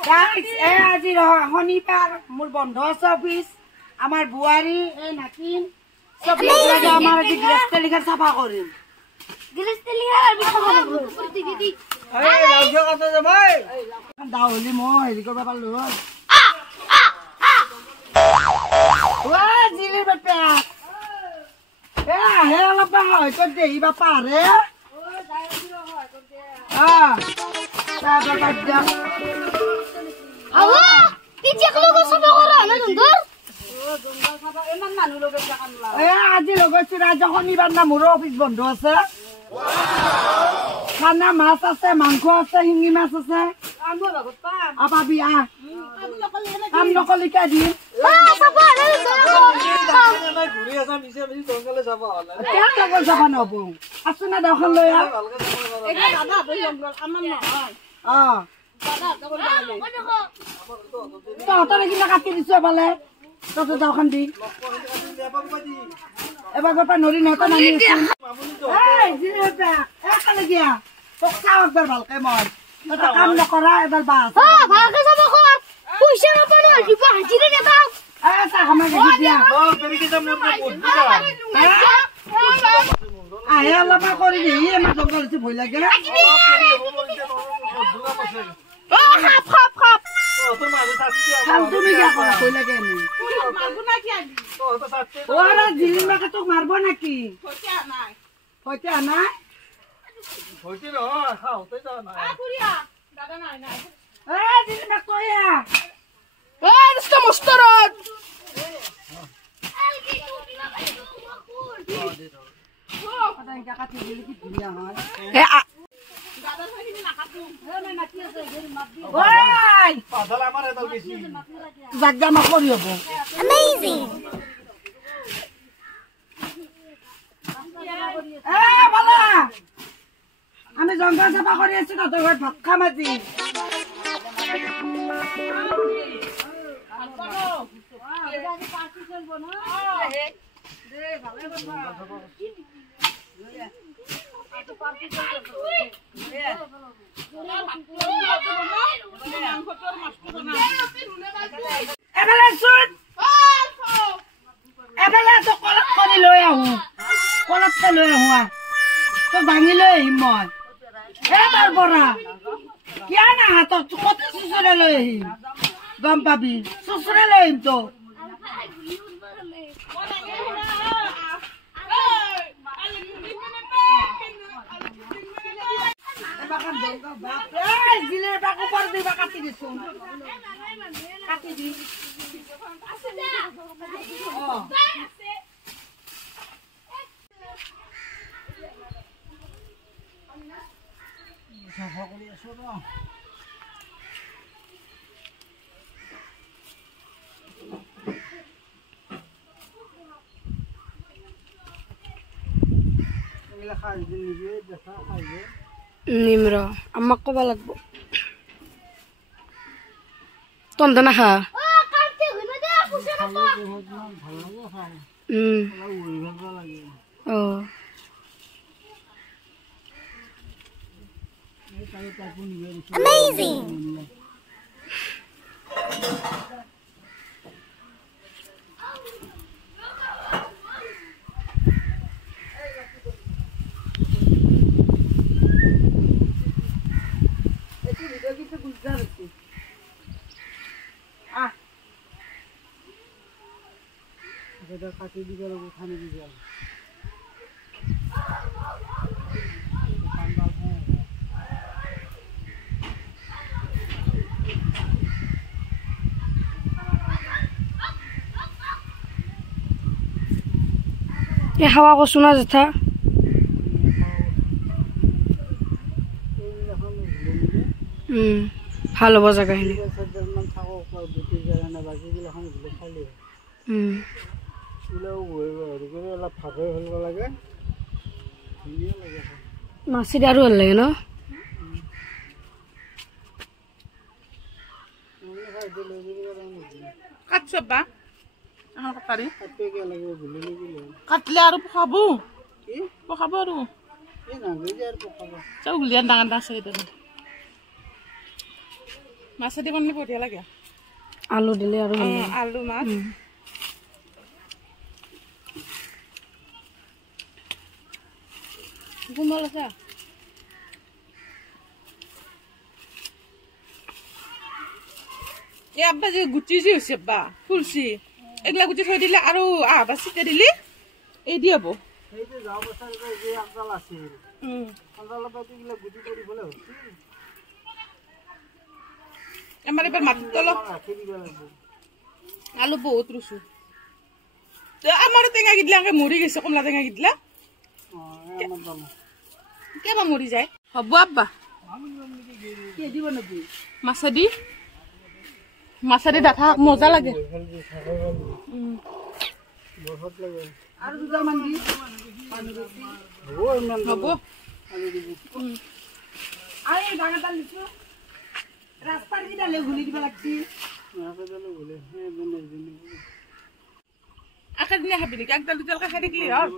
আজি শনিবাৰ মোৰ বন্ধ আছে অফিস আমার বুয়ারি এই নাকিন সব লাগে আমার আজি গৃহস্থলিখান সাফা করিম গৃহস্থলিখান আর বিখা করব দিদি এই লাউজা কত যে ভাই দাও হলি মই হেৰি কৰিব পারলো ওয়া জিলির বাপা হে অলপ হয় তো দেই বাপা রে তা বাবা যা আওয়া তিচে কলো সফা করা না সুন্দর আজি লগেছি রাজা শনিবার না মোর অফিস বন্ধ আছে খানা মাছ আছে মাংস আছে শিঙি মাছ আছে আপাবি কাম নকলিকা দিম যাবা নব আছো না দোকান লৈ তহঁতরে কিনা কাটি দিছো এবালে তত দোকান দি এবার বাপা নরি নটা নামি গিয়া তোক চাও একবার ভালকে মই তত কাম নকৰা এবাৰ বাস ভালকে যাব কৰ পয়সা না পাৰে দিব হাজিৰে দেবাও চা খামা গেছি দিয়া আহে অলপ কৰি দি আমাৰ জংঘল আছে ভয় লাগে খাপ খাপ খাপ তুমি কি কৰা ভয় লাগে নি ওরা জিলিন মাকে তো মারবো নাকি হইতে আনাই হইতে না খাওতে যা না পুরিয়া দাদা নাই নাই জিলিন মা কইয়া এটা মস্তরত জাগা করি হব আমি জংঘল চাফা কৰি আছো তহঁতৰ ঘৰত ভাত খাম আজি লৈ আহো কলতকে লৈ আহো তই ভাঙি লৈ আহিম মই তাৰ পৰা কিয় না হাতত কত চুচুৰে লৈ আহিম গম পাবি চুচুৰে লৈ আহিম তো জিলের বাকু পর দিবা কাটি দিছো কাটি দি সকলে আছো ন নিম্র আমাক কব লাগবো তন্দ না খা Amazing. কাটি দিবে উঠানে দিবে এ হাওয়া কো শোনা যেথা ভালো বাজা কাহিনী মাছি আৰু ভাল লাগে ন কাটছবা কাটলে আৰু পকাবো পকাব আৰু উলিয়ান ডাঙৰ ডাঙৰ আছে মাছেদি বনালে বঢ়িয়া লাগে আলু দিলে আৰু আলু মাছ কোমল আছে এই আব্বা যে গুটি যে হৈছে আব্বা ফুলছি এগুলা গুটি থৈ দিলে আৰু আহবা চিকে দিলি এই দি হব আমাৰ এবাৰ মাটিত তলত আলু বহুত ৰুছো আমাৰ টেঙা গিদলাকে মৰি গৈছে কমলা টেঙা গিদলা কেবা মৰি যায় হ'ব আব্বা মাছেদি ডাঠা মজা লাগে হ'ব ৰাস্তাৰ কিডালে ঘূৰি দিব লাগছি আশা দিনে খাবি নেকি একডাল দুডালকে খাই থাকিলি হ'ল